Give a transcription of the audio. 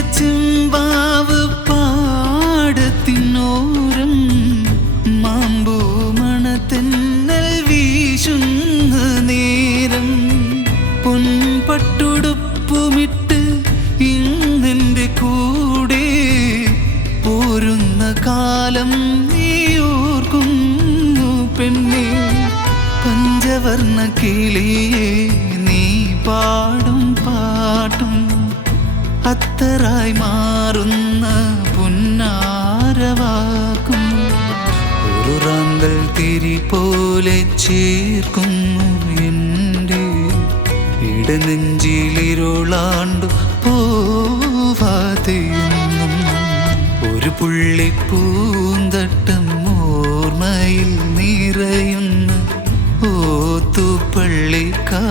ജീരകച്ചെമ്പാവ് പാടത്തിനോരം മാമ്പൂ മണത്തെന്നൽ വീശുന്ന നേരം പൊൻപട്ടുടുപ്പുമിട്ട് ഇന്നെൻ്റെ കൂടെ പോരുന്ന കാലം നീ ഓർക്കുന്നു പെണ്ണേ. പഞ്ചവർണ്ണ കിളിയേ നീ പാടും പാട്ടും അത്തറായി മാറുന്ന പുന്നാരവാക്കും ഒരു റാന്തൽ തിരി പോലെ ചേർക്കുന്നു എൻ്റെ ഇടനെഞ്ചിലിരുളാണ്ടു പോവാതെയൊന്നും. ഒരു പുള്ളിപ്പൂന്തട്ടം ഓർമ്മയിൽ നിറയുന്ന ഓത്തുപള്ളിക്കാ